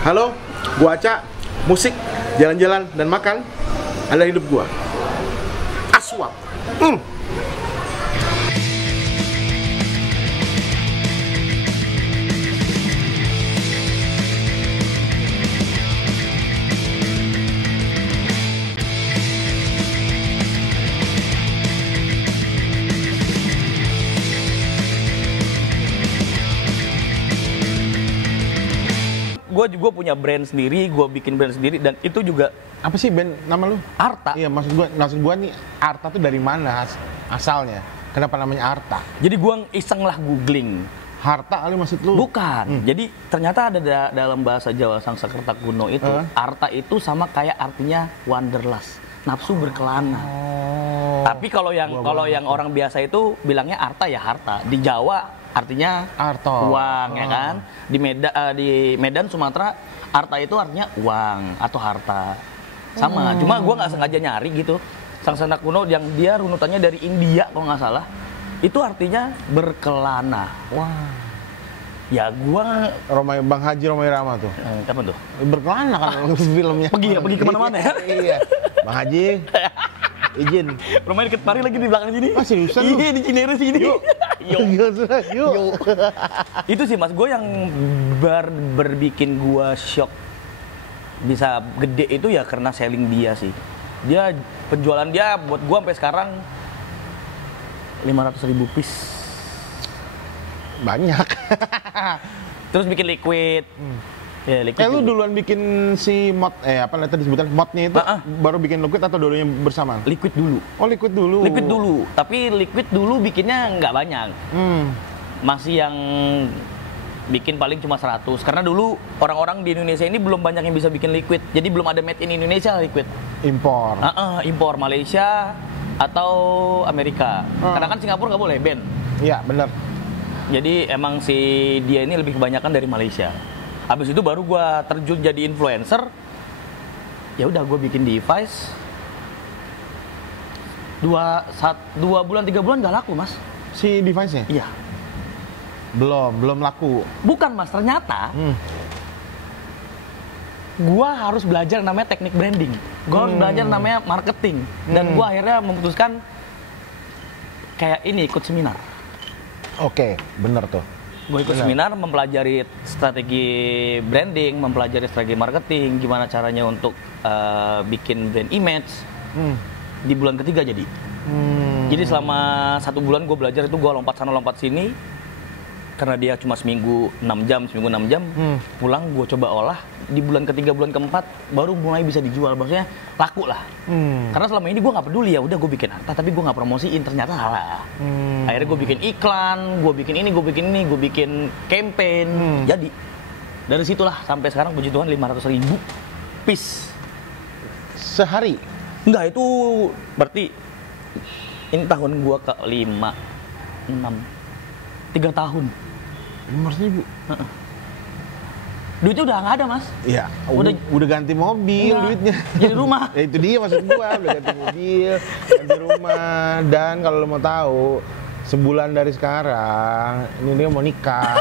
Halo, gua Aca. Musik, jalan-jalan, dan makan adalah hidup gua. Aswap. Gue punya brand sendiri, gue bikin brand sendiri, dan itu juga Apa sih band nama lu? Arta. Iya, maksud gua nih Arta tuh dari mana asalnya? Kenapa namanya Arta? Jadi gue iseng lah googling. Harta kali maksud lu? Bukan. Jadi ternyata ada dalam bahasa Jawa Sangsekerta kuno itu, Arta itu sama kayak artinya wanderlust, nafsu berkelana. Oh. Tapi kalau yang orang biasa itu bilangnya Arta ya harta. Di Jawa artinya Arto. uang, ya kan? Di Medan Sumatera, Arta itu artinya uang atau harta. Sama, cuma gue nggak sengaja nyari gitu. Sangsana kuno yang dia runutannya dari India kalau nggak salah, itu artinya berkelana. Wah. Ya gua Bang Haji Romai Rama tuh. kapan tuh? Berkelana kan filmnya. Pergi kemana-mana ya? Iya. Bang Haji, izin. Rumahnya deket Pari lagi di belakang sini. Ah, seriusan lu? Iya, di Cinere sini. Yuk. Yuk. Itu sih mas, gue yang berbikin gue shock bisa gede itu ya karena selling dia sih. Dia penjualan dia buat gue sampai sekarang 500.000 piece. Banyak. Terus bikin liquid. Ya, liquid. Lu duluan bikin si mod apa tadi disebutan modnya itu baru bikin liquid atau dulunya bersamaan? Liquid dulu. Oh, liquid dulu. Liquid dulu. Tapi liquid dulu bikinnya nggak banyak. Masih yang bikin paling cuma 100. Karena dulu orang-orang di Indonesia ini belum banyak yang bisa bikin liquid. Jadi belum ada made in Indonesia liquid. Impor. Impor Malaysia atau Amerika. Karena kan Singapura nggak boleh, ban. Iya, benar. Jadi emang si dia ini lebih kebanyakan dari Malaysia. Habis itu baru gue terjun jadi influencer. Ya udah gue bikin device. 2 bulan 3 bulan nggak laku mas. Si device-nya? Iya. Belum laku. Bukan mas, ternyata gua harus belajar namanya teknik branding. Gua harus belajar namanya marketing. Dan gua akhirnya memutuskan kayak ini ikut seminar. Oke, bener tuh. Gue ikut seminar mempelajari strategi branding, mempelajari strategi marketing, gimana caranya untuk bikin brand image. Di bulan ketiga jadi. Jadi selama 1 bulan gue belajar itu gue lompat sana lompat sini. Karena dia cuma seminggu 6 jam, pulang gue coba olah. Di bulan ketiga, bulan keempat baru mulai bisa dijual, maksudnya laku lah. Karena selama ini gue nggak peduli, ya udah gue bikin harta tapi gue nggak promosiin, ternyata salah. Akhirnya gue bikin iklan, gue bikin ini, gue bikin campaign, jadi dari situlah sampai sekarang puji Tuhan 500.000 piece sehari. Enggak, itu berarti ini tahun gue ke 5, 6, 3 tahun. 500.000. Duitnya udah nggak ada mas. Iya. Udah ganti mobil duitnya. Jadi rumah. Ya itu dia maksud gua, udah ganti mobil, ganti rumah. Dan kalau lo mau tahu, sebulan dari sekarang ini dia mau nikah.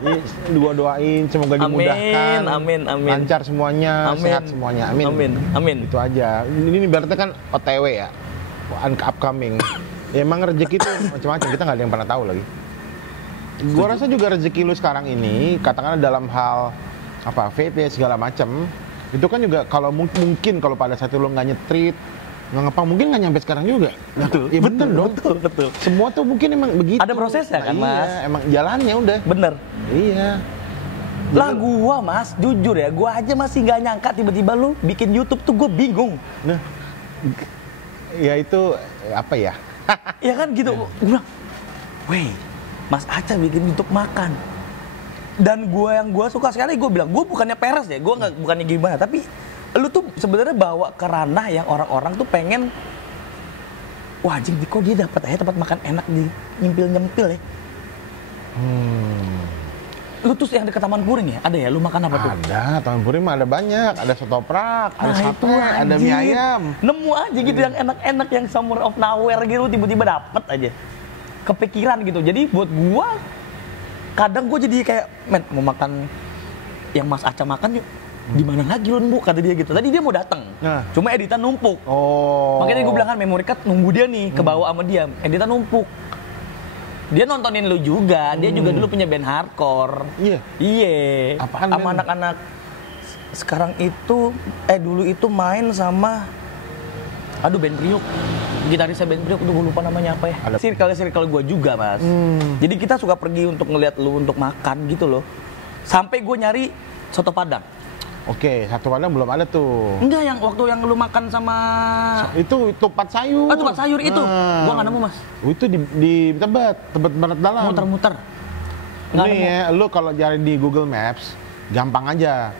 Jadi gua doain semoga dimudahkan. Amin. Lancar semuanya, sehat semuanya. Amin. Itu aja. Ini berarti kan OTW ya. Upcoming. Ya, emang rezeki itu macam-macam, kita nggak ada yang pernah tahu lagi. Gua rasa juga rezeki lu sekarang ini, katakanlah dalam hal apa VT segala macam, itu kan juga kalau mungkin kalau pada saat itu lu nggak nyetrit, nggak ngapa, mungkin nggak nyampe sekarang juga. Betul. Ya bener dong. Betul. Semua tuh mungkin emang begitu. Ada prosesnya kan, iya, Mas? Emang jalannya udah. Bener. Iya. Lah gua mas, jujur ya, gua aja masih nggak nyangka tiba-tiba lu bikin YouTube tuh, gua bingung. Nah, ya itu apa ya? Ya kan gitu, gua bilang, weh, Mas Aca bikin YouTube makan. Dan yang gua suka sekali, gua bilang, gua bukannya peres ya, bukannya gimana, tapi lu tuh sebenarnya bawa ke ranah yang orang-orang tuh pengen, wah anjing, kok dia dapat aja tempat makan enak di nyempil ya. Lu tuh yang dekat Taman Puring ya? Ada ya? Lu makan apa tuh? Ada, Taman Puring mah ada banyak. Ada ketoprak, ada sate, ada mie ayam. Nemu aja gitu yang enak-enak, yang summer of nowhere gitu, tiba-tiba dapet aja. Kepikiran gitu. Jadi buat gua, kadang gua jadi kayak, men, mau makan yang Mas Aca makan yuk. Di mana lagi lu Bu? Kata dia gitu. Tadi dia mau datang. Nah. Cuma editan numpuk. Oh. Makanya gue bilang kan memory card nunggu dia nih ke bawah sama dia. Editan numpuk. Dia nontonin lu juga. Dia juga dulu punya band hardcore. Iya. Iya. Apaan sama anak-anak sekarang itu dulu itu main sama band Priuk. Gitarisnya band Priuk, gue lupa namanya apa ya. Circle gue juga, Mas. Jadi kita suka pergi untuk ngeliat lu untuk makan gitu loh. Sampai gue nyari soto Padang. Oke, soto Padang belum ada tuh. Enggak, yang waktu yang lu makan sama itu tupat sayur. Tupat sayur itu. Gua nggak nemu, Mas. Itu di Tebet barat dalam. Muter-muter. Ini ya, lu kalau cari di Google Maps gampang aja.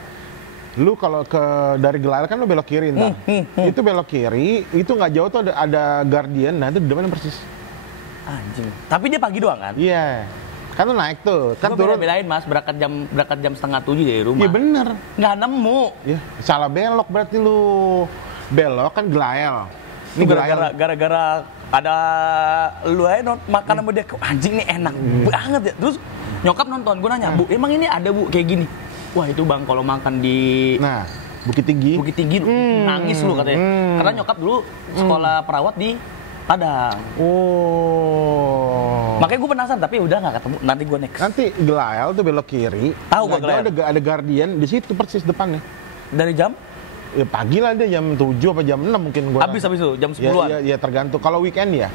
Lu kalau dari Gelail kan lu belok kiri ntar. Itu belok kiri, itu nggak jauh tuh ada Guardian, nah itu di depan persis. Anjing. Tapi dia pagi doang kan? Iya. Kan lu naik tuh, kan turun. Belain Mas, berangkat jam 6:30 dari rumah. Iya bener. Nggak nemu. Ya, salah belok berarti lu. Belok kan Gelail. Ini gara-gara ada lu aja makan sama dia, anjing nih enak banget ya. Terus nyokap nonton, gue nanya, Bu, emang ini ada Bu kayak gini? Wah itu Bang, kalau makan di Bukit Tinggi nangis lu katanya. Karena nyokap dulu sekolah perawat di Padang. Oh. Makanya gue penasaran, tapi udah nggak ketemu. Nanti gue next. Nanti Gelail tuh belok kiri. Tahu gue Gelail. Ada Guardian di situ persis depannya. Dari jam? Ya pagi lah dia jam 7 apa jam 6 mungkin gue. Habis itu jam 10-an. Ya tergantung. Kalau weekend ya.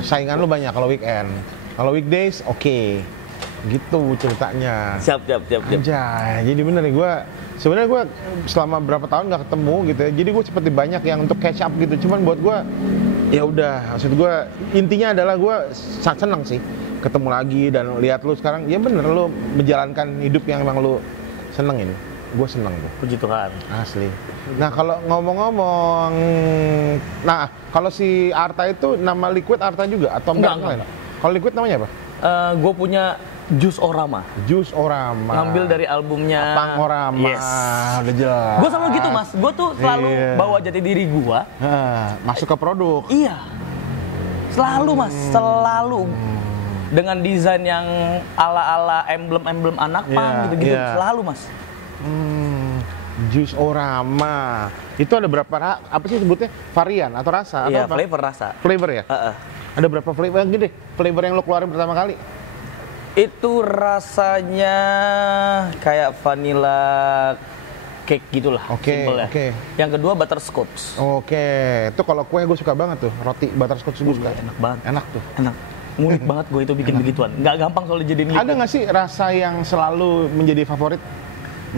Saingan lu banyak kalau weekend. Kalau weekdays oke. Gitu ceritanya. Siap. Anjay, jadi bener nih gue. Sebenarnya gue selama berapa tahun nggak ketemu gitu ya. Jadi gue seperti banyak yang untuk catch up gitu. Cuman buat gue ya udah. Maksud gue intinya adalah gue sangat senang sih ketemu lagi dan lihat lu sekarang. Ya bener lu menjalankan hidup yang emang lu senengin. Gue seneng tuh. Puji Tuhan. Asli. Nah kalau ngomong-ngomong, kalau si Arta itu nama Liquid Arta juga atau enggak lain? Kalau Liquid namanya apa? Gue punya Jus Orama. Ngambil dari albumnya Pangorama. Yes. Udah jelas. Gue selalu gitu Mas. Gue tuh selalu bawa jati diri gue. Masuk ke produk. Iya. Selalu Mas. Selalu. Dengan desain yang ala-ala emblem-emblem anak pang gitu-gitu. Selalu Mas. Jus Orama. Itu ada berapa, apa sih sebutnya? Varian atau rasa? Iya, atau flavor rasa. Flavor ya? Ada berapa flavor? Gini, flavor yang lo keluarin pertama kali? Itu rasanya kayak vanilla cake gitulah. Oke. Yang kedua butterscotch. Oke. Itu kalau kue gue suka banget tuh, roti butterscotch gue suka. Enak banget. Enak tuh. Enak. Ngulik banget gue itu bikin begituan. Nggak gampang soalnya jadiin. Ada nggak sih rasa yang selalu menjadi favorit?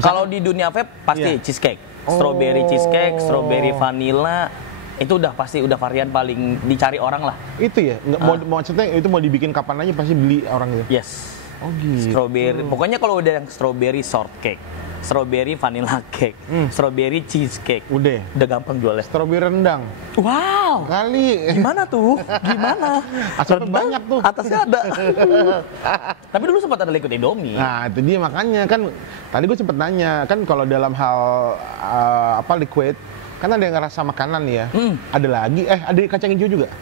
Kalau di dunia vape pasti cheesecake. Strawberry cheesecake, strawberry vanilla. Itu udah pasti varian paling dicari orang lah. Itu ya, mau maksudnya itu mau dibikin kapan aja pasti beli orang itu. Yes. Oh gitu. Strawberry. Pokoknya kalau udah yang strawberry shortcake, strawberry vanilla cake, strawberry cheesecake, udah gampang jualnya. Strawberry rendang. Wow. Kali. Gimana tuh? Gimana? Asapnya banyak tuh. Atasnya ada. Tapi dulu sempat ada Liquid Indomie. Nah itu dia makanya kan. Tadi gue sempat nanya kan kalau dalam hal liquid. Kan ada yang rasa makanan ya. Ada lagi, ada kacang hijau juga.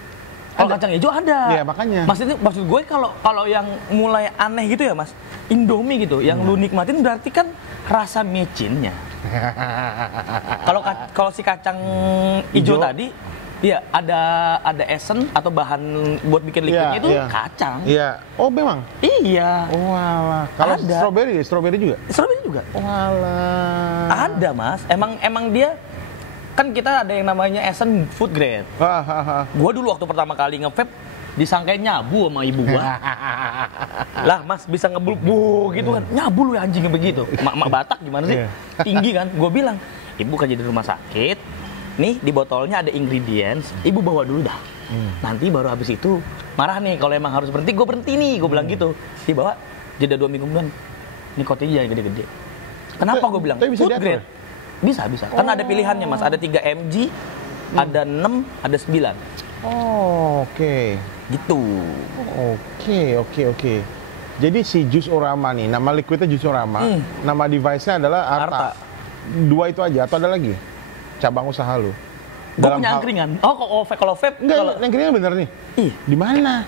Kalau kacang hijau ada. Iya makanya. Maksud gue kalau yang mulai aneh gitu ya Mas, Indomie gitu, yang lu nikmatin berarti kan rasa mecinnya. Kalau si kacang hijau tadi, ya ada esen atau bahan buat bikin liquidnya itu kacang. Iya. Oh memang. Iya. Oh alah. Kalau strawberry juga. Strawberry juga. Oh alah. Ada Mas. Emang dia. Kan kita ada yang namanya Esen food grade. Gua dulu waktu pertama kali nge-vape disangkain nyabu sama ibu gua. Lah Mas bisa ngebuluk gitu kan. Nyabu lu ya anjing begitu. Mak Batak gimana sih? Tinggi kan. Gua bilang, "Ibu kerja di rumah sakit. Nih di botolnya ada ingredients. Ibu bawa dulu dah. Nanti baru habis itu marah nih kalau emang harus berhenti, gua berhenti nih." Gua bilang gitu. Dibawa jeda 2 minggu kemudian. Nikotinnya jangan gede-gede. Kenapa gua bilang? Food grade. Bisa. Karena ada pilihannya Mas, ada 3 mg, ada 6, ada 9. Oh, oke. Gitu. Oke. Jadi si Jus Orama nih, nama liquidnya Jus Orama, nama device-nya adalah Arta. 2 itu aja atau ada lagi? Cabang usaha lu? Gue punya angkringan. Oh, kalau vape? Enggak, angkringan bener nih? Iya. Di mana?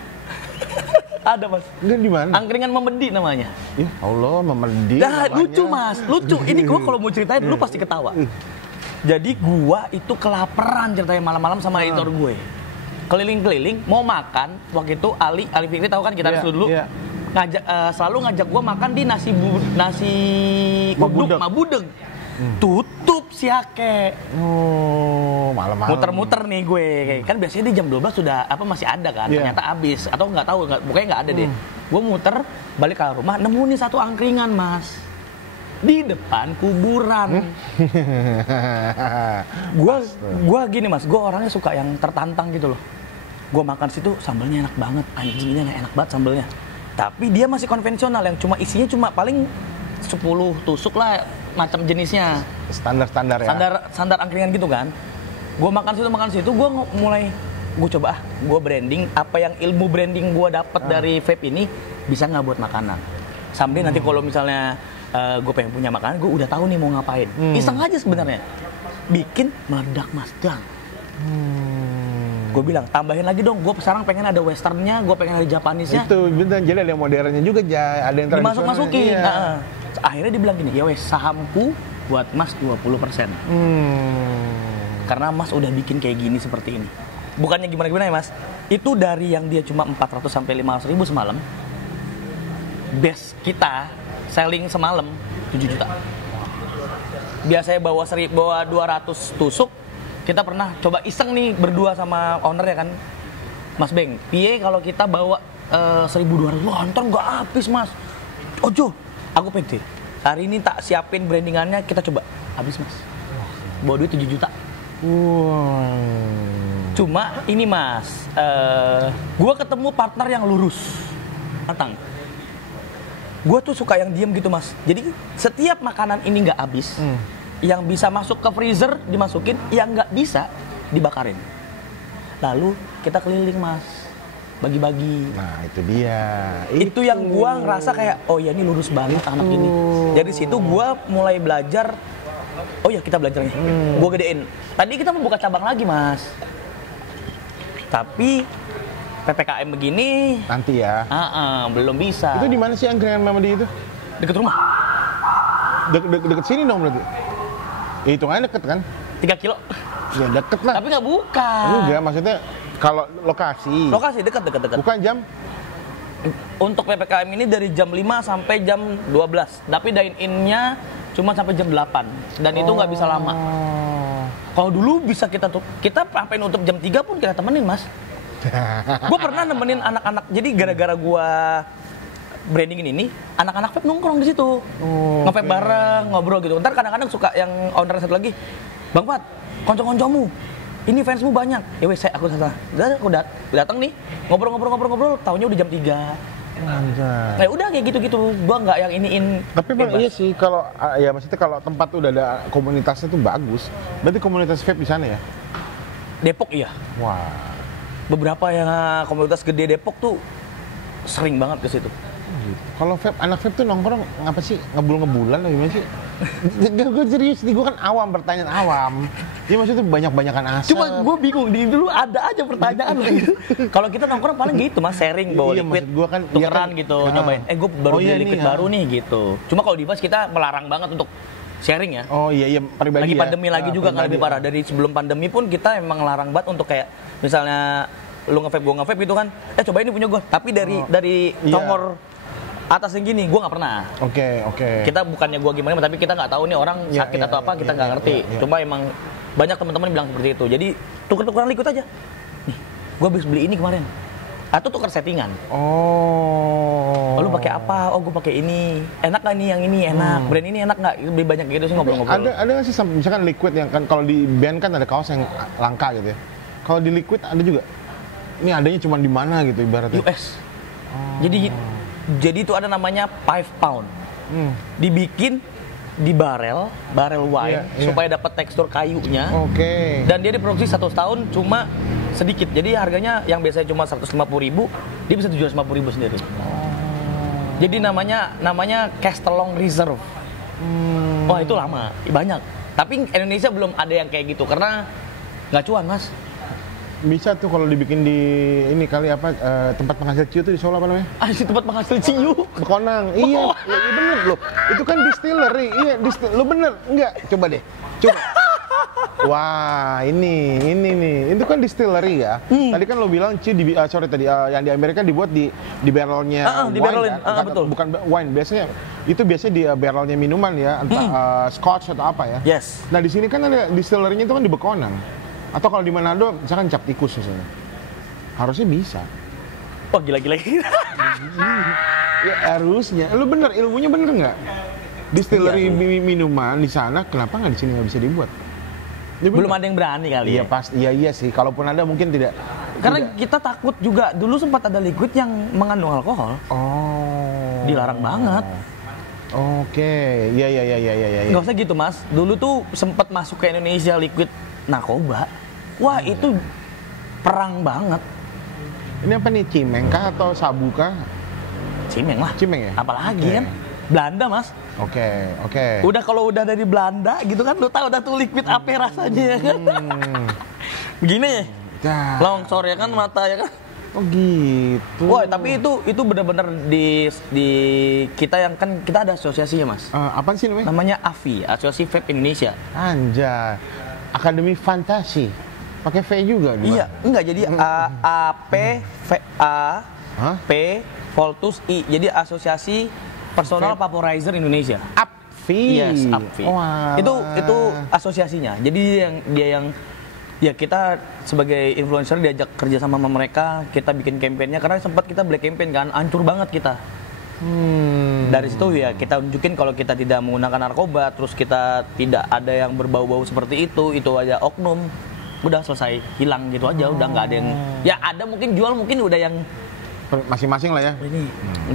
Ada mas. Ini di mana? Angkringan Memedi namanya. Ya Allah, Memedi. Nah, lucu mas, lucu. Ini gue kalau mau ceritain lu pasti ketawa. Jadi gue itu kelaparan ceritanya malam-malam sama editor gue. Keliling-keliling mau makan. Waktu itu Ali Fikri tahu kan kita dulu. Yeah. Selalu ngajak gue makan di nasi uduk Mabudeg. Tutup si Ake. Malam-malam. Muter-muter nih gue. Kan biasanya di jam 12 sudah masih ada kan. Ternyata habis atau nggak tahu, pokoknya nggak ada deh. Gue muter balik ke rumah, nemu nih satu angkringan mas di depan kuburan. Gue gini mas, gue orangnya suka yang tertantang gitu loh. Gue makan situ sambalnya enak banget, anjing ini enak banget sambalnya. Tapi dia masih konvensional yang cuma isinya cuma paling 10 tusuk lah macam jenisnya. Standar ya. Standar angkringan gitu kan. Gue makan situ, gue mulai gue coba gue branding apa yang ilmu branding gue dapat dari vape ini bisa nggak buat makanan. Sampai nanti kalau misalnya gue pengen punya makanan, gue udah tahu nih mau ngapain. Iseng aja sebenarnya. Bikin meledak mas Dang. Gue bilang tambahin lagi dong, gue sekarang pengen ada westernnya, gue pengen ada Japanisnya. Itu bener, jadi ada yang modernnya juga, ada yang tradisional. Dimasuk-masukin. Akhirnya dia bilang gini, ya wes sahamku buat mas 20%. Karena mas udah bikin kayak gini seperti ini. Bukannya gimana-gimana ya mas, itu dari yang dia cuma 400 sampai 500 ribu semalam, base kita selling semalam 7 juta. Biasanya bawa 200 tusuk. Kita pernah coba iseng nih berdua sama owner ya kan, Mas Beng. Piye kalau kita bawa 1.200, wah ntar nggak habis mas. Ojo, aku pede. Hari ini tak siapin brandingannya, kita coba. Habis mas. Bawa duit 7 juta. Cuma ini mas, gue ketemu partner yang lurus, matang. Gue tuh suka yang diem gitu mas. Jadi setiap makanan ini nggak habis, yang bisa masuk ke freezer dimasukin, yang nggak bisa dibakarin. Lalu kita keliling mas, bagi-bagi. Nah itu dia. Itu yang gue ngerasa kayak, oh ya ini lurus banget anak ini. Dari situ gue mulai belajar. Oh ya kita belajar nih. Gue gedein. Tadi kita mau buka cabang lagi mas. Tapi PPKM begini nanti ya. Belum bisa. Itu di mana sih angkringan Memedi itu? Deket rumah. Deket sini dong berarti. Hitungannya deket kan? 3 kilo. Ya deket lah. Tapi nggak buka. Enggak, maksudnya kalau lokasi. Lokasi dekat. Bukan jam? Untuk PPKM ini dari jam 5 sampai jam 12. Tapi dine-in-nya cuma sampai jam 8. Dan itu nggak bisa lama. Kalau dulu bisa kita sampai nutup jam 3 pun kita temenin mas. Gue pernah nemenin anak-anak. Jadi gara-gara gue brandingin ini, anak-anak vape nongkrong di situ, nge-vape bareng, ngobrol gitu. Ntar kadang-kadang suka yang owner satu lagi, Bang Pat, konco-koncomu, ini fansmu banyak. Ya wes, aku datang nih, ngobrol, taunya udah jam 3. Nah udah kayak gitu-gitu, gua nggak yang iniin. Tapi bang iya sih, kalau ya maksudnya kalau tempat udah ada komunitasnya tuh bagus. Berarti komunitas vape di sana ya? Depok iya. Wah. Beberapa yang komunitas gede Depok tuh sering banget ke situ. Kalau vape, anak vape tuh nongkrong ngapa sih? Ngebul-ngebulan atau gimana sih? Gue serius nih, gue kan awam, pertanyaan awam. Ya maksudnya banyak-banyakan asap. Cuma gue bingung, dulu ada aja pertanyaan gitu. Kalau kita nongkrong paling gitu mas, sharing bawa liquid, gua kan, tukeran kan, gitu, nyobain. Gue baru beli liquid baru nih gitu. Cuma kalau di Bas kita melarang banget untuk sharing ya. Oh iya, pribadi. Lagi pandemi lagi juga nggak lebih parah. Dari sebelum pandemi pun kita emang larang banget untuk kayak misalnya lu nge-vape, gue nge-vape gitu kan. Coba ini punya gue. Tapi dari nomor atas yang gini, gue nggak pernah. Oke. Kita bukannya gue gimana, tapi kita nggak tahu nih orang sakit atau apa, kita nggak ngerti. Cuma emang banyak teman-teman bilang seperti itu. Jadi tuker-tukeran liquid aja. Nih, gue habis beli ini kemarin. Atau tukar settingan. Oh, lu pakai apa? Oh, gue pakai ini. Enak nggak nih yang ini? Enak. Brand ini enak nggak? Lebih banyak gitu sih ngobrol-ngobrol. Ada nggak sih misalkan liquid yang kan kalau di band kan ada kaos yang langka gitu ya. Kalau di liquid ada juga. Ini adanya cuma di mana gitu ibaratnya? US. Jadi itu ada namanya 5 pound. Dibikin di barel wine supaya dapat tekstur kayunya. Oke. Dan dia diproduksi 1 tahun cuma sedikit. Jadi harganya yang biasanya cuma 150.000, dia bisa 750.000 sendiri. Jadi namanya Castellong Reserve. Wah, itu lama, banyak. Tapi Indonesia belum ada yang kayak gitu karena nggak cuan, Mas. Bisa tuh kalau dibikin di ini kali apa tempat penghasil ciu tuh di Solo apa namanya? Tempat penghasil ciu. Bekonang. Iya, bener loh. Itu kan distillery. Iya, lo bener. Enggak, coba deh. Coba. Wah, ini nih. Itu kan distillery ya. Tadi kan lo bilang ciu yang di Amerika dibuat di barrelnya di wine. barrelin. Kan? Betul. Bukan wine. Biasanya di barrelnya minuman ya, entah scotch atau apa ya. Yes. Nah, di sini kan ada distillery-nya itu kan di Bekonang. Atau kalau di Manado, misalkan cap tikus misalnya, harusnya bisa. Oh gila. Ya harusnya. Lu bener, ilmunya bener nggak? Distillery minuman di sana, kenapa nggak di sini nggak bisa dibuat? Ya, belum ada yang berani kali. Iya pasti, iya sih. Kalaupun ada mungkin tidak. Karena kita takut juga. Dulu sempat ada liquid yang mengandung alkohol. Oh. Dilarang banget. Oke, iya. Nggak usah gitu mas. Dulu tuh sempat masuk ke Indonesia liquid narkoba. Wah itu perang banget. Ini apa nih, cimeng kah atau sabu kah? Cimeng lah. Cimeng ya? Apalagi kan Belanda mas. Oke. Udah kalau udah dari Belanda gitu kan, lu tahu udah tuh liquid apa rasanya ya kan? Begini ya. Longsor ya kan mata ya kan? Oh gitu. Wah tapi itu benar-benar di kita yang kan kita ada asosiasinya mas. Apa sih namanya? Namanya AFI, Asosiasi Vape Indonesia. Anjay. Akademi Fantasi. Pakai V juga gimana? Iya, enggak jadi APVA Voltus I. Jadi Asosiasi Personal Vaporizer Indonesia. APVI. Yes, APVI. Itu asosiasinya. Jadi dia yang ya kita sebagai influencer diajak kerja sama mereka, kita bikin kampanyenya karena sempat kita black campaign kan, hancur banget kita. Dari situ ya kita tunjukin kalau kita tidak menggunakan narkoba, terus kita tidak ada yang berbau-bau seperti itu aja oknum, udah selesai, hilang gitu aja, udah nggak ada yang, ya ada mungkin jual, mungkin udah yang masing-masing lah ya. Ini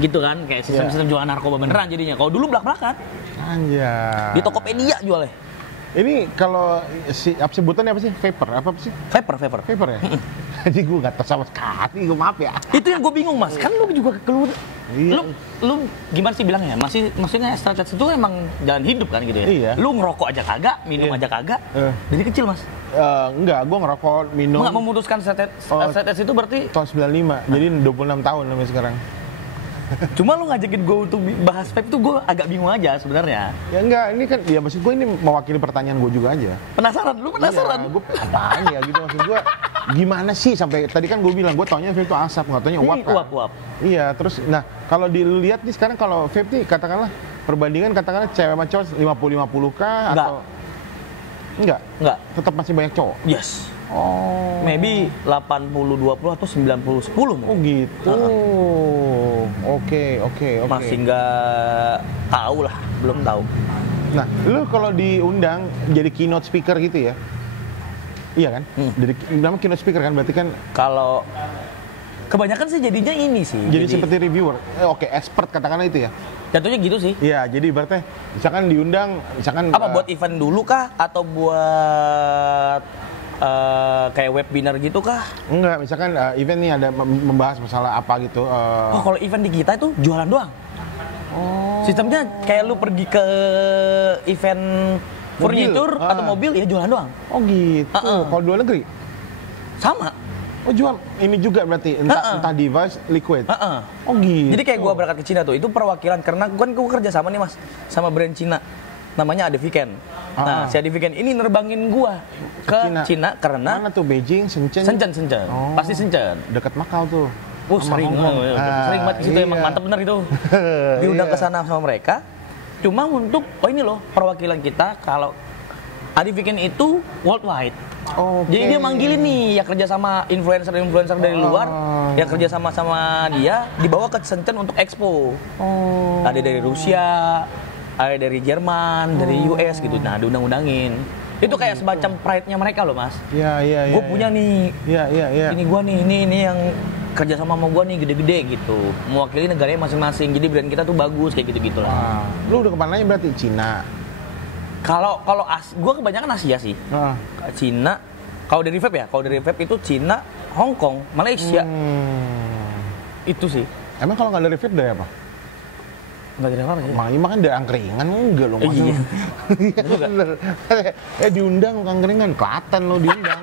gitu kan, kayak sistem jualan narkoba beneran jadinya. Kalau dulu belak-belakan. Anjay. Di Tokopedia jualnya. Ini kalau sebutannya apa sih? Vapor sih? Vapor ya. Jadi gue nggak tahu sama sekali, gue maaf ya. Itu yang gue bingung mas, kan lu juga keluar. Iya. Lu gimana sih bilangnya? Maksudnya STRATES itu emang jalan hidup kan gitu ya? Iya. Lu ngerokok aja kagak, minum aja kagak. Dari kecil mas? Enggak, gue ngerokok, minum. Nggak memutuskan STRATES itu berarti? Tahun 95, jadi 26 tahun sampai sekarang. Cuma lu ngajakin gue untuk bahas vape tuh gue agak bingung aja sebenarnya. Ya enggak, ini kan ya maksud gue ini mewakili pertanyaan gue juga aja. Penasaran? Lu penasaran? Iya, gue apaan ya gitu maksud gue. Gimana sih sampai tadi kan gue bilang gue taunya vape itu asap, nggak taunya uap kan. Uap. Iya, terus nah kalau dilihat nih sekarang kalau vape nih katakanlah perbandingan katakanlah cewek sama cowok 50-50 kah atau enggak? Tetap masih banyak cowok. Yes. Oh. Maybe 80-20 atau 90-10 mungkin. Oh gitu. Oke. Masih nggak tahu lah, belum tahu. Nah, lu kalau diundang jadi keynote speaker gitu ya? Iya kan? Jadi nama keynote speaker kan berarti kan? Kalau kebanyakan sih jadinya ini sih. Jadi seperti reviewer. Oke, expert katakanlah itu ya. Jatuhnya gitu sih. Iya, jadi berarti misalkan diundang, misalkan apa buat event dulu kah atau buat kayak webinar gitu kah? Enggak, misalkan event nih ada membahas masalah apa gitu. Oh, kalau event di kita itu jualan doang. Oh. Sistemnya kayak lu pergi ke event furniture atau mobil ya jualan doang. Oh gitu. Kalau di luar negeri? Sama. Oh jual ini juga berarti entah device liquid. Oh gitu. Jadi kayak gua berangkat ke Cina tuh itu perwakilan karena gua kerja sama nih mas sama brand Cina. Namanya Adiviken. Nah, si Adiviken ini nerbangin gua ke Cina karena mana tuh Beijing, Shenzhen. Oh. Pasti Shenzhen. Dekat Macau tuh. Sering banget ke situ, emang mantep bener itu. Diundang ke sana sama mereka. Cuma untuk ini loh perwakilan kita kalau Adiviken itu worldwide. Jadi dia manggilin nih ya kerja sama influencer dari luar, yang kerja sama dia dibawa ke Shenzhen untuk expo. Ada dari Rusia, ada dari Jerman, dari US gitu. Nah, diundang-undangin. Itu kayak semacam pride-nya mereka loh, Mas. Iya. Gue punya nih. Iya. Ini gua nih, ini yang kerja sama gua nih gede-gede gitu. Mewakili negaranya masing-masing. Jadi brand kita tuh bagus kayak gitu-gitu lah. Lu udah kemana berarti? Cina. Kalau gua kebanyakan Asia sih. Cina. Kalau dari vape itu Cina, Hong Kong, Malaysia. Itu sih. Emang kalau nggak dari vape dari apa? Nggak jadi apa-apa ya? Mang Ima kan dari angkringan enggak lo masuk. Iya. Bener. Diundang ke angkringan, Klaten lo diundang.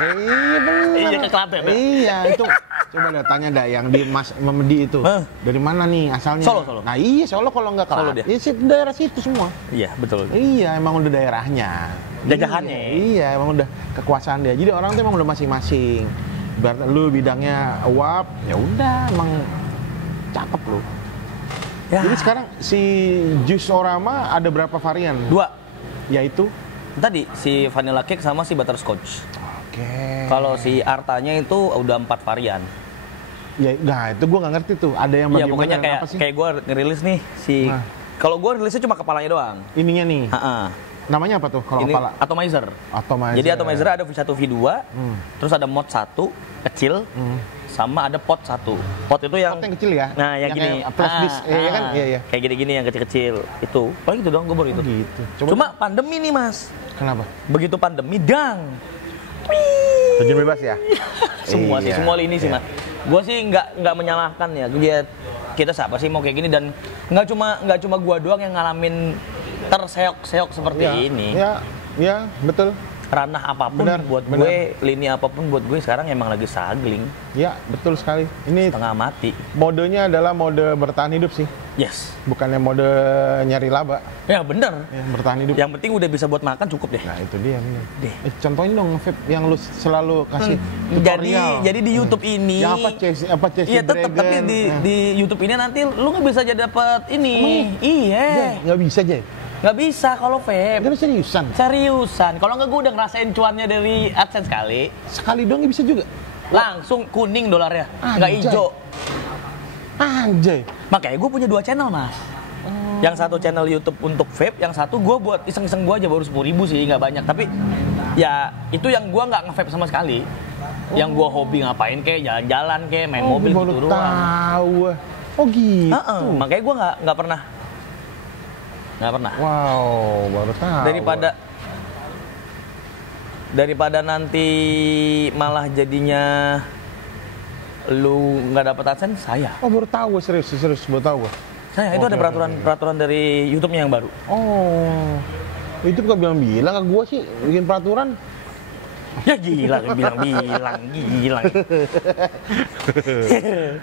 Iya bener. Iya ke Klaten ya? Iya itu. Coba dah tanya dah yang di Mas Memedi itu. Dari mana nih asalnya? Solo. Nah iya Solo kalau nggak Klaten. Iya daerah situ semua. Iya betul. Iya emang udah daerahnya. Jajahannya. Iya emang udah kekuasaan dia. Jadi orang tuh emang udah masing-masing. Berarti lu bidangnya uap, ya udah emang cakep lu. Ya. Jadi sekarang si Juiceorama ada berapa varian? 2. Yaitu? Tadi si vanilla cake sama si butterscotch. Oke. Kalau si Artanya itu udah 4 varian. Ya, nah itu gue nggak ngerti tuh. Ada yang bagaimana? Ya pokoknya kayak gue ngerilis nih si. Nah. Kalau gue rilisnya cuma kepalanya doang. Ininya nih. Namanya apa tuh kalau kepala? Atomizer. Jadi Atomizer ada V1, V2, terus ada mod 1 kecil. Sama ada pot 1. Pot itu yang kecil ya? Nah, yang gini. Flash disk, ya kan? Iya. Kayak gini-gini yang kecil-kecil. Itu. Paling gitu dong, gue baru itu. Gitu. Cuma pandemi nih, Mas. Kenapa? Begitu pandemi, dang. Terjun bebas ya? Semua lini sih, Mas. Gue sih nggak menyalahkan ya. Kita siapa sih mau kayak gini, dan nggak cuma gue doang yang ngalamin terseok-seok seperti ini. Ya, betul. Ranah apapun buat gue, lini apapun buat gue sekarang emang lagi struggling. Ya, betul sekali. Ini setengah mati. Modenya adalah mode bertahan hidup sih. Yes. Bukannya mode nyari laba. Ya, bener. Ya, bertahan hidup. Yang penting udah bisa buat makan cukup deh. Nah, itu dia. Contohnya dong, Vape, yang lu selalu kasih tutorial. Jadi di YouTube ini. Yang apa Chase Iya, tetap. Tapi di YouTube ini nanti lu nggak bisa jadi dapat ini. Iya. Nggak bisa, Jay. Nggak bisa kalau vape. Kan seriusan. Kalau nggak gue udah ngerasain cuannya dari AdSense sekali. Sekali doang bisa juga. Langsung kuning dolarnya, nggak hijau. Anjay. Makanya gue punya 2 channel, Mas. Yang satu channel YouTube untuk vape, yang satu gue buat iseng-iseng gue aja baru 10.000 sih, nggak banyak. Tapi ya itu yang gue nggak nge-vape sama sekali. Yang gue hobi ngapain kayak jalan-jalan kayak main mobil gitu doang. Tahu. Oh gitu. Makanya gue nggak pernah. Wow, baru tahu. Daripada nanti malah jadinya lu nggak dapat AdSense, saya. Oh, baru tahu, serius baru tahu. Saya itu ada peraturan dari YouTube-nya yang baru. Oh, itu gak bilang-bilang ke gua sih bikin peraturan. Ya gila, bilang.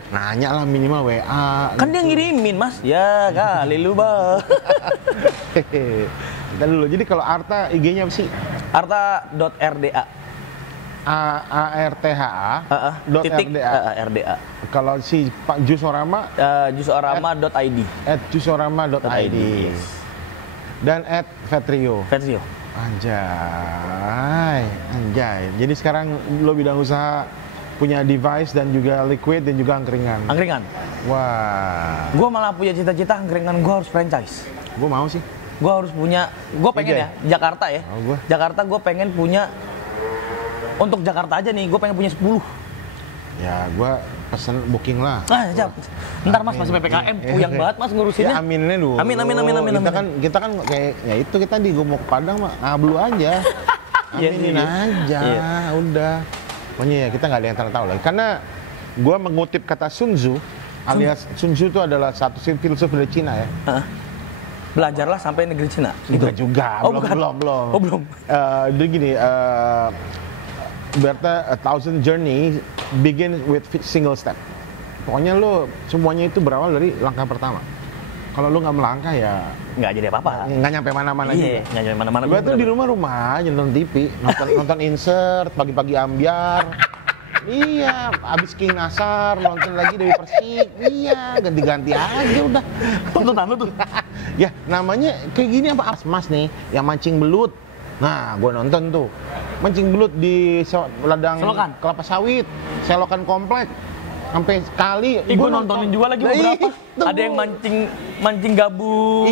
Nanya lah minimal WA. Kan dia ngirimin, Mas. Ya kali lu, Bang. Kita dulu. Jadi kalau Arta IG-nya apa sih? Arta.rda. RDA. Kalau si Pak Juiceorama? Juiceorama.id. @juiceorama.id. Dan @Vetrio. Anjay. Jadi sekarang lo bidang usaha punya device dan juga liquid dan juga angkringan. Wah. Gue malah punya cita-cita angkringan gue harus franchise. Gue mau sih. Gue harus punya. Gue pengen Jakarta ya. Jakarta gue pengen punya. Untuk Jakarta aja nih, gue pengen punya 10. Ya, gue pesen booking lah. Ntar Mas masih PPKM, puyang banget Mas ngurusinnya. Ya, aminnya dulu. Amin. Kita kan kayak ya itu kita gue mau ke Padang mah ngablu aja. Aminin aja, udah. Pokoknya ya kita nggak ada yang tahu lagi. Karena gue mengutip kata Sun Tzu, alias Sun Tzu itu adalah satu filsuf dari Cina ya. Belajarlah sampai negeri Cina. Gitu juga. Belum. Jadi gini. Berarti a thousand journey begin with single step. Pokoknya lo semuanya itu berawal dari langkah pertama. Kalau lo nggak melangkah ya nggak jadi apa-apa. Nggak nyampe mana-mana juga. Nggak nyampe mana-mana. Gue tuh di rumah aja nonton TV, nonton insert, pagi-pagi ambiar. Iya, abis King Nasar nonton lagi Dewi Persik. Iya, ganti-ganti aja udah. Tontonan lo tuh. Ya namanya kayak gini apa? Mas nih, yang mancing belut. Nah, gue nonton tuh mancing belut di ladang kelapa sawit, selokan komplek, sampai sekali. Gue nontonin juga lagi beberapa. Ada yang mancing gabus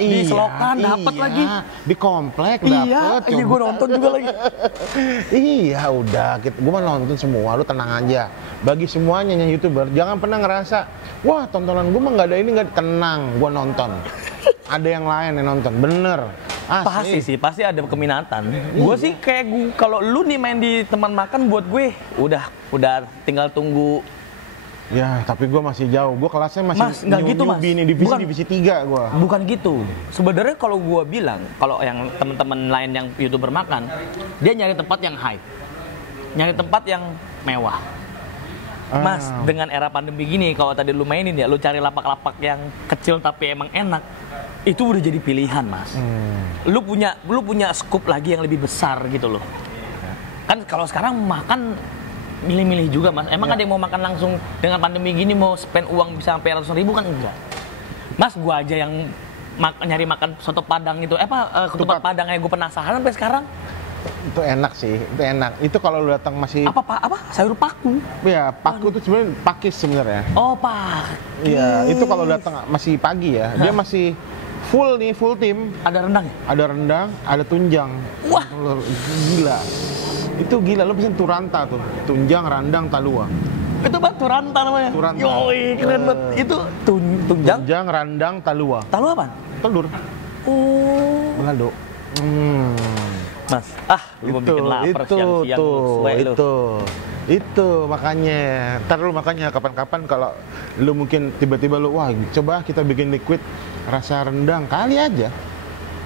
di selokan, dapat lagi di komplek, dapat. Iya, gue nonton juga lagi. Iya, udah, gue mah nonton semua. Lu tenang aja. Bagi semuanya yang YouTuber, jangan pernah ngerasa, wah tontonan gue mah nggak ada ini, nggak tenang. Gue nonton. Ada yang lain yang nonton, bener. Pasti ada keminatan. Gue sih kayak kalau lu nih main di teman makan, buat gue udah tinggal tunggu Ya, tapi gue masih jauh. Gue kelasnya masih Mas, nggak gitu, Mas. Nih, divisi 3 gue. Bukan gitu. Sebenarnya kalau gue bilang, kalau yang teman-teman lain yang YouTuber makan, dia nyari tempat yang high. Nyari tempat yang mewah. Mas, dengan era pandemi gini, kalau tadi lu mainin ya, lu cari lapak-lapak yang kecil tapi emang enak, itu udah jadi pilihan, Mas. Lu punya scoop lagi yang lebih besar gitu loh. Kan kalau sekarang makan milih-milih juga, Mas. Emang ada yang mau makan langsung dengan pandemi gini mau spend uang bisa sampai ratusan ribu kan enggak. Mas, gua aja yang nyari makan soto Padang itu, ketupat Padang yang gue penasaran sampai sekarang. Itu enak sih, itu enak. Itu kalau lu datang masih apa sayur paku. Ya, paku itu sebenarnya pakis sebenarnya. Oh, pakis. Iya, itu kalau datang masih pagi ya. Dia masih full tim. Ada rendang ya? Ada rendang, ada tunjang. Wah, gila. Itu gila, lu pesen turanta tuh. Tunjang, randang, talua. Itu batu ranta namanya. Turanta. Yoi, keren banget. Itu tunjang, randang, talua. Talua apa? Telur. Oh, Balado. Mas, lu mau bikin lapar siang-siang itu makanya. Ntar lu makanya kapan-kapan kalau lu mungkin tiba-tiba lu coba kita bikin liquid rasa rendang kali aja.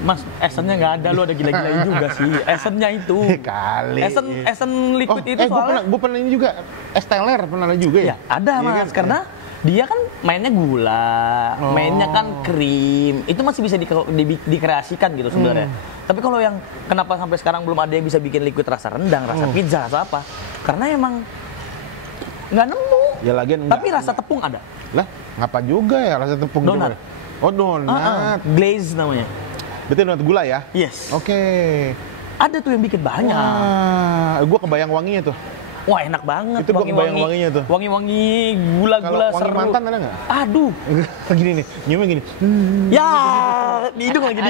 Mas, esennya nggak ada, lu ada gila-gilain juga sih. Esennya itu. Kali. Esen liquid itu soalnya. Gue pernah ini juga. Es teler pernah juga ya? Ya, ada Mas, kan? Karena dia kan mainnya gula, mainnya kan krim. Itu masih bisa dikreasikan gitu sebenarnya. Tapi kalau yang kenapa sampai sekarang belum ada yang bisa bikin liquid rasa rendang, rasa pizza, rasa apa? Karena emang nggak nemu. Ya lagian tapi rasa tepung ada. Lah, ngapa juga ya rasa tepung? Donat. Oh, donat. Glaze namanya. Berarti donat gula ya? Yes. Oke. Ada tuh yang bikin banyak. Gue kebayang wanginya tuh. Wah, enak banget. Itu gue kebayang wanginya tuh. Wangi-wangi gula-gula seru. Wangi mantan ada nggak? Aduh. Gini nih, nyiumnya gini. Ya, di hidung lagi.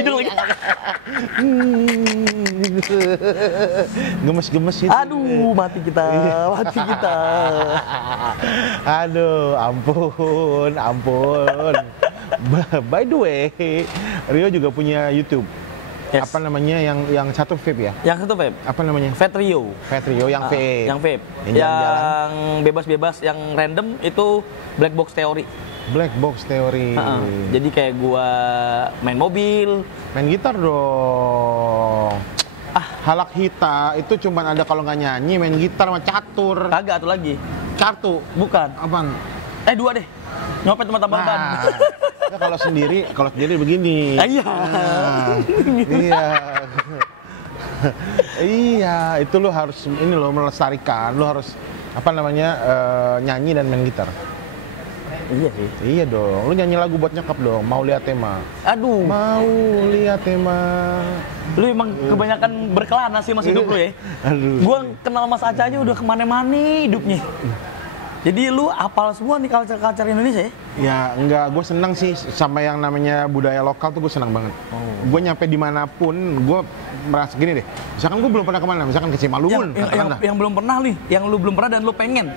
Gemes-gemes itu. Aduh, mati kita. Aduh, ampun. By the way, Rio juga punya YouTube. Yes. Apa namanya yang satu vape ya? Yang satu vape. Apa namanya? Vape Rio yang vape. Yang vape. Yang bebas-bebas, yang random itu Black Box Theory. Black Box Theory. Jadi kayak gua main mobil, main gitar dong. Halak Hita itu cuman ada kalau nggak nyanyi, main gitar sama catur. Kagak tuh lagi. Kartu. Bukan. Apaan? 2 deh. Nyopet sama tambal ban. Kalau sendiri begini. Iya, itu lo harus melestarikan, lo harus nyanyi dan main gitar. Iya sih. Iya dong, lu nyanyi lagu buat nyokap dong, Mau Lihat Tema. Aduh. Mau lihat tema. Lu emang kebanyakan berkelana sih Mas hidup lu ya. Aduh. Gua kenal Mas Aca aja udah kemana-mana hidupnya. Jadi lu apal semua nih culture Indonesia ya? Ya enggak, gue seneng sih sama yang namanya budaya lokal tuh gue seneng banget. Gue nyampe dimanapun, gue merasa gini deh. Misalkan gue belum pernah kemana, misalkan ke Simalungun. Yang belum pernah nih, yang lu belum pernah dan lu pengen.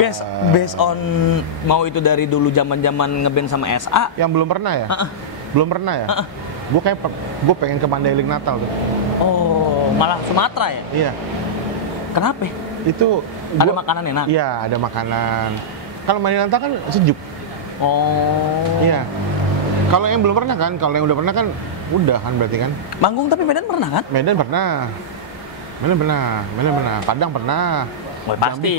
Based on mau itu dari dulu zaman ngeband sama SA. Yang belum pernah ya? Belum pernah ya? Gue pengen ke Mandailing Natal tuh. Oh, malah Sumatera ya? Iya. Kenapa? Itu ada makanan enak? Iya, ada makanan. Kalau Mandailing Natal kan sejuk. Oh. Iya. Kalau yang belum pernah kan, kalau yang udah pernah kan udah kan berarti kan. Manggung tapi Medan pernah kan? Medan pernah. Padang pernah. Pasti.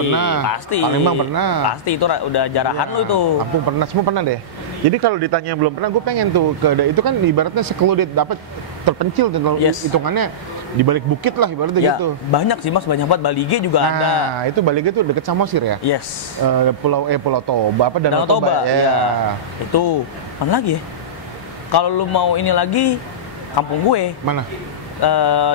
Palembang pernah. Pasti itu udah jarahan lu itu. Lampung pernah, semua pernah deh. Jadi kalau ditanya yang belum pernah, gue pengen tuh itu kan ibaratnya secluded, dapat terpencil tuh. Hitungannya di balik bukit lah ibaratnya gitu. Banyak sih Mas, banyak banget. Balige juga ada. Nah, itu Balige tuh deket Samosir ya? Yes. Pulau Toba apa Danau Toba. Iya. Itu mana lagi ya? Kalau lu mau ini lagi, kampung gue. Mana?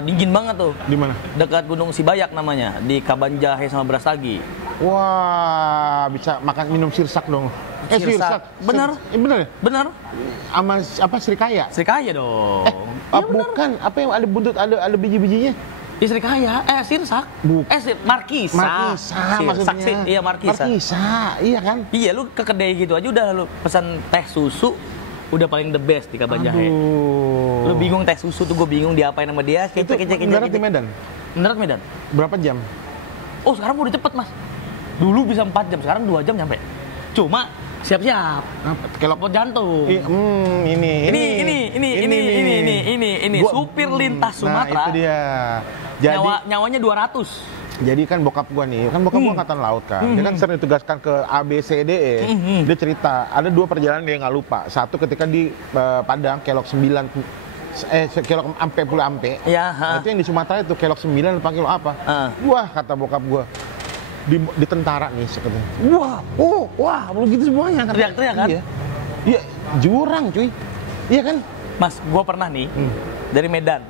Dingin banget tuh. Di mana? Dekat Gunung Sibayak namanya, di Kabanjahe sama Brastagi. Wah, bisa minum sirsak dong. Sirsak. Bener? Bener ya? Bener. Sama apa Srikaya? Srikaya dong. Bukan, apa yang ada buntut, ada biji-bijinya? Srikaya, sirsak. Markisa. Maksudnya. Iya, Markisa. Iya kan? Iya, lu ke kedai gitu aja udah lu pesan teh susu. Udah paling the best di Kabanjahe. Lu bingung teh susu tuh, gue bingung diapain sama dia. Itu mendarat di Medan? Mendarat Medan. Berapa jam? Oh, sekarang udah cepet Mas. Dulu bisa 4 jam, sekarang 2 jam nyampe. Cuma siap-siap. Kelopot jantung. Ini supir lintas Sumatera. Nah, itu dia. Jadi nyawanya 200. Jadi kan bokap gua nih, kan bokap gua angkatan laut kan. Dia kan sering ditugaskan ke ABCDE. Dia cerita, ada 2 perjalanan dia nggak lupa. Satu ketika di Padang, kelok 9 kelok ampe pula ampe. Ya, nah, itu yang di Sumatera itu kelok 9 lupa kelok apa. Wah, kata bokap gua. Di tentara nih sepertinya. Wah, begitu semuanya kan. Teriak-teriak kan? Iya, jurang cuy. Iya kan? Mas, gua pernah nih dari Medan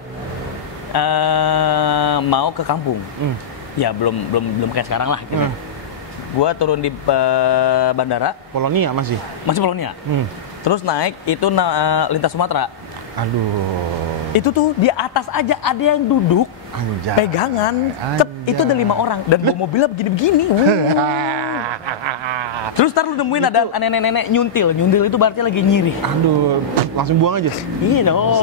mau ke kampung. Ya belum kayak sekarang lah gitu. Gua turun di bandara. Polonia masih Polonia. Terus naik itu lintas Sumatera. Aduh. Itu tuh di atas aja ada yang duduk. Anjay. Pegangan. Itu ada 5 orang dan bawa mobilnya begini-begini. Terus ntar lu nemuin ada nenek-nenek nyuntil. Nyuntil itu berarti lagi nyiri. Aduh, langsung buang aja. Iya dong.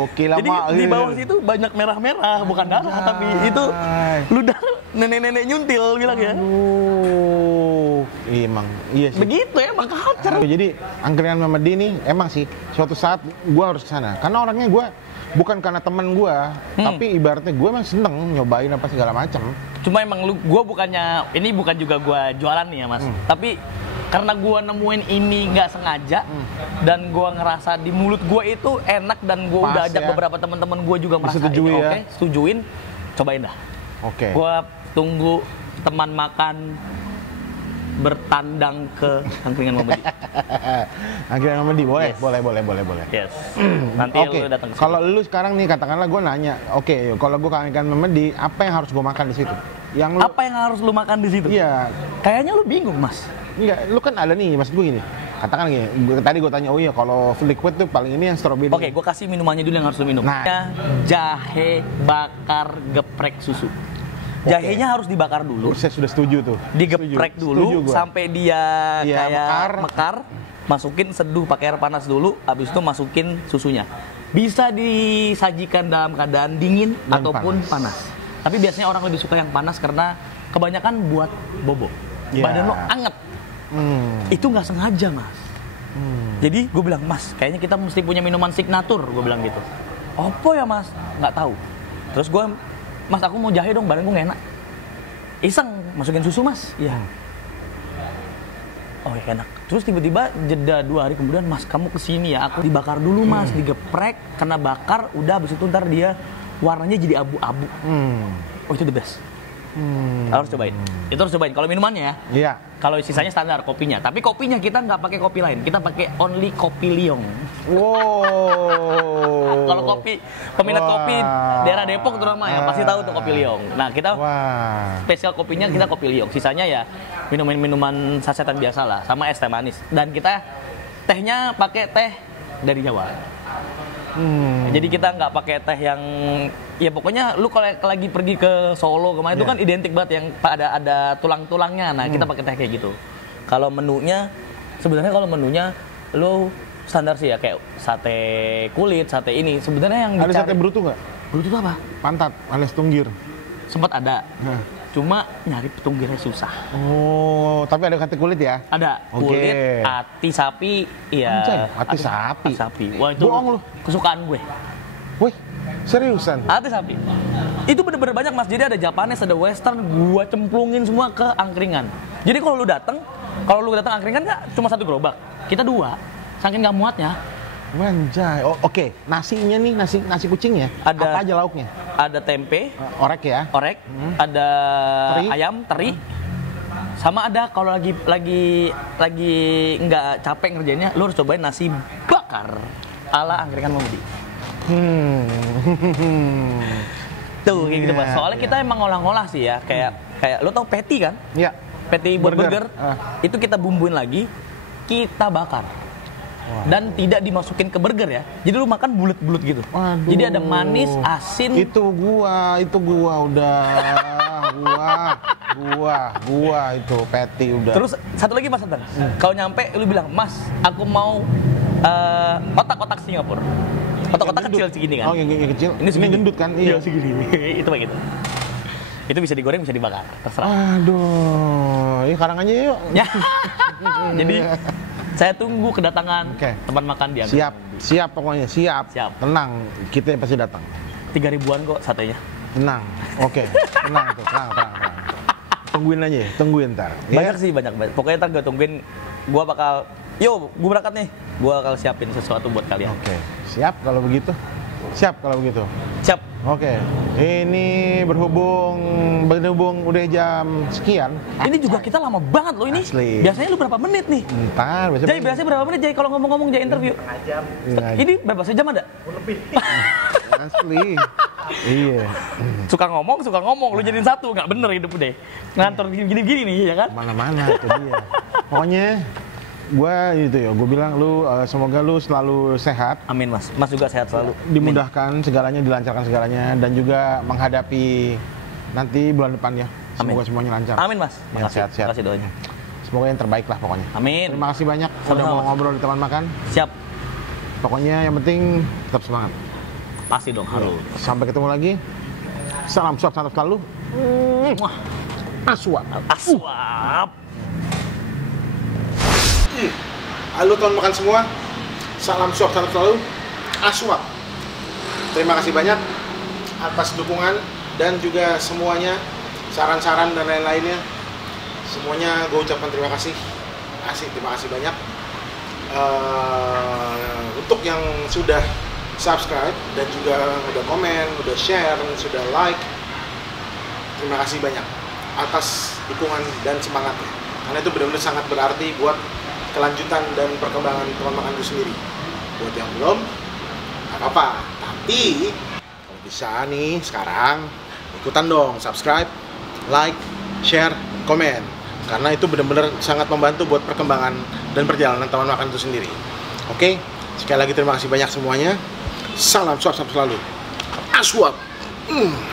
Oke, lama. Jadi di bawah situ banyak merah-merah, bukan darah, tapi itu ludah nenek-nenek nyuntil bilang ya. Emang, iya sih. Begitu emang culture. Jadi angkringan Mamadi ini emang sih suatu saat gue harus ke sana. Karena orangnya gue bukan karena temen gue, tapi ibaratnya gue emang seneng nyobain apa segala macam. Cuma emang gue bukannya, ini bukan juga gue jualan nih ya mas, tapi karena gue nemuin ini nggak sengaja dan gue ngerasa di mulut gue itu enak dan gue udah ajak beberapa teman-teman gue juga merasa ini oke, setujuin, cobain dah. Oke. Gue tunggu teman makan bertandang ke angkringan Mamadi. Angkringan Mamadi boleh, yes. boleh. Yes. Nanti lu datang. Kalau lu sekarang nih katakanlah gue nanya, kalau gue ke angkringan Mamadi, apa yang harus gue makan di situ? Apa yang harus lu makan di situ? Iya. Kayaknya lu bingung mas. Enggak, lu kan ada nih, maksud gue gini. Katakan gini, tadi gue tanya, kalau liquid tuh paling ini yang strawberry. Oke, gue kasih minumannya dulu yang harus lu minum. Nah, jahe bakar geprek susu. Jahenya harus dibakar dulu. Saya sudah setuju tuh. Digeprek dulu sampai dia kayak mekar. Masukin seduh pakai air panas dulu, habis itu masukin susunya. Bisa disajikan dalam keadaan dingin dan ataupun panas. Tapi biasanya orang lebih suka yang panas karena kebanyakan buat bobo. Badan lo anget. Itu nggak sengaja mas. Jadi gue bilang, mas kayaknya kita mesti punya minuman signature. Gue bilang gitu. Apa ya mas? Nggak tahu. Terus gue, mas aku mau jahe dong, badan gue nggak enak. Iseng masukin susu mas. Iya. Oh ya enak. Terus tiba-tiba jeda 2 hari kemudian, mas kamu kesini ya, aku dibakar dulu mas, digeprek, kena bakar, udah habis itu ntar dia warnanya jadi abu-abu. Oh itu the best. Harus cobain. Itu harus cobain. Kalau minumannya ya. Iya. Kalau sisanya standar kopinya. Tapi kopinya kita nggak pakai kopi lain. Kita pakai only kopi Liong. Wow. Kalau kopi peminat kopi daerah Depok terutama ya pasti tahu tuh kopi Liong. Nah kita spesial kopinya kita kopi Liong. Sisanya ya minuman sasetan biasa lah. Sama es teh manis. Dan kita tehnya pakai teh dari Jawa. Jadi kita nggak pakai teh yang ya pokoknya lu kalau lagi pergi ke Solo kemarin itu kan identik banget yang ada tulang-tulangnya. Nah kita pakai teh kayak gitu. Kalau menunya sebenarnya lu standar sih ya kayak sate kulit, sate ini sebenarnya yang dicari. Ada sate brutu nggak? Brutu itu apa? Pantat alias tunggir. Sempat ada. Cuma nyari petunggirnya susah. Oh, tapi ada sate kulit ya? Ada. Kulit, hati sapi, iya. Hati sapi. Wah itu bohong lu. Kesukaan gue. Wih, seriusan? Hati sapi. Itu bener-bener banyak mas. Jadi ada Japanese, ada Western. Gua cemplungin semua ke angkringan. Jadi kalau lu datang angkringan nggak cuma 1 gerobak. Kita 2. Saking nggak muatnya. Wanjay. Oke. Nasinya nih, nasi kucingnya. Apa aja lauknya? Ada tempe, orek ya. Ada ayam teri. Sama ada kalau lagi nggak capek ngerjainnya, lu harus cobain nasi bakar ala angkringan Mamadi. Tuh kayak gitu mas. Soalnya kita emang ngolah-ngolah sih ya, kayak lu tau patty kan? Iya. Patty burger. Itu kita bumbuin lagi, kita bakar. Dan tidak dimasukin ke burger ya. Jadi lu makan bulat-bulat gitu. Waduh. Jadi ada manis, asin. Itu gua udah gua itu patty udah. Terus satu lagi mas Kalau nyampe lu bilang, "Mas, aku mau otak-otak Singapura." Kotak-kotak kecil segini kan. Oh, yang kecil. Ini segini. gendut kan? Iya, segini. Itu begitu. Itu bisa digoreng, bisa dibakar, terserah. Aduh, ini sekarang aja yuk. Ya. Jadi saya tunggu kedatangan teman makan di Anggrek. Siap pokoknya, siap. Tenang, kita pasti datang. 3.000-an kok satenya. Tenang, oke. Tenang tuh, tenang. Tungguin aja, tungguin ntar. Banyak sih, banyak. Pokoknya ntar gue tungguin, gue bakal, gue berangkat nih. Gue bakal siapin sesuatu buat kalian. Oke, siap kalau begitu. Siap. Oke, ini berhubung udah jam sekian. Ini juga kita lama banget loh ini. Asli. Biasanya lu berapa menit nih? Ntar, biasanya berapa menit Jay kalau ngomong-ngomong Jay interview? Setengah jam. Ini berapa sejam ada? Lebih. Asli. Iya. Suka ngomong, lu jadiin satu, nggak bener hidup deh. Ngantor gini-gini nih, ya kan? Mana-mana itu dia. Pokoknya gue bilang semoga lu selalu sehat. Amin mas juga sehat selalu. Dimudahkan segalanya, dilancarkan segalanya, dan juga menghadapi nanti bulan depan ya. Semoga semuanya lancar. Amin mas. Sehat-sehat. Makasih doanya. Semoga yang terbaik lah pokoknya. Amin. Terima kasih banyak udah mau ngobrol di teman makan. Siap. Pokoknya yang penting tetap semangat. Pasti dong, halo. Sampai ketemu lagi. Salam suap santap selalu. Aswap. Halo teman makan semua. Salam suap santap selalu. Aswap. Terima kasih banyak atas dukungan dan juga semuanya, saran-saran dan lain-lainnya. Semuanya gue ucapkan terima kasih. Terima kasih banyak. Untuk yang sudah subscribe dan juga udah komen, udah share, sudah like, terima kasih banyak atas dukungan dan semangatnya, karena itu benar-benar sangat berarti buat kelanjutan dan perkembangan teman makan itu sendiri. Buat yang belum, nggak apa-apa, tapi kalau bisa nih sekarang ikutan dong, subscribe, like, share, komen, karena itu benar-benar sangat membantu buat perkembangan dan perjalanan teman makan itu sendiri. Oke, sekali lagi terima kasih banyak semuanya. Salam suap selalu. Aswap.